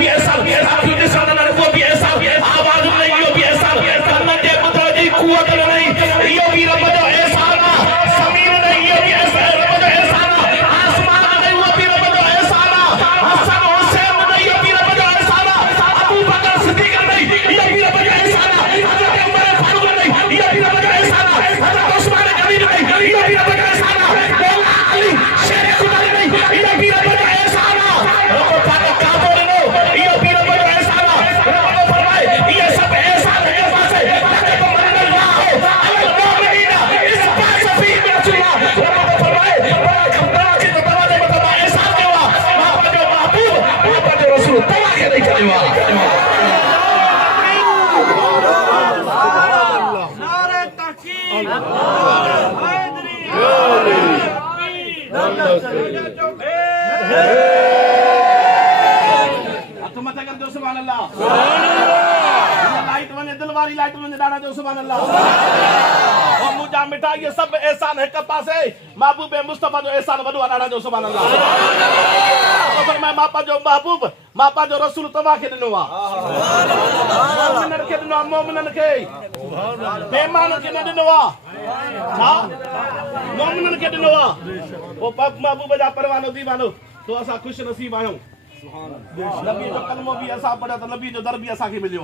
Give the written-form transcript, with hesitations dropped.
भी ऐसा आंखों के सामने वो भी ऐसा आवाज नहीं यो भी ऐसा कन्न के पुत्र जी कुवत नहीं यो भी रब जो ऐसा ना जमीन नहीं यो भी ऐसा रब जो ऐसा ना आसमान नहीं वो भी रब जो ऐसा ना हसन हुसैन नहीं यो भी रब जो ऐसा ना अबू बकर सिद्दीक नहीं यो भी रब जो ऐसा ना हजरत उमर फारूक नहीं यो भी रब जो ऐसा ना हजरत उस्मान गनी नहीं यो भी रब जो ऐसा ना मौला अली शेर खुदा नहीं यो भी रब जो ऐसा ना रब पाक काबो नो यो भी रब जो ऐसा ना रब ने फरमाए ये सब ऐसा लगे पासे ताकि तो मन अल्लाह हो अल मोमिनीना इस पास भी रसूलुल्लाह रब ने फरमाए बड़ा खतरा के तो दरवाजे में तो ऐसा देवा बापा जो महबूब बापा जो रसूल तवा के नहीं करेवा नारे तहकीम हैदरी मत कर दो सुभान अल्लाह लाइट बने दिल वाली लाइट बने दाना दो सुभान अल्लाह और मुझा मिटा ये सब एहसान है के पास है महबूब मुस्तफा जो एहसान बदवा दाना दो सुभान अल्लाह तो फिर मैं मापा जो महबूब मापा जो रसूल तवा के दिनवा मोमिनन के दिनवा मोमिनन के बेईमान के दिनवा हां मोमिनन के दिनवा ओ पाक महबूब जा परवानो दीवानो तो असा खुश नसीब आयो नबी जो कलमो भी ऐसा पढ़ा तो नबी जो दर भी असा के मिलियो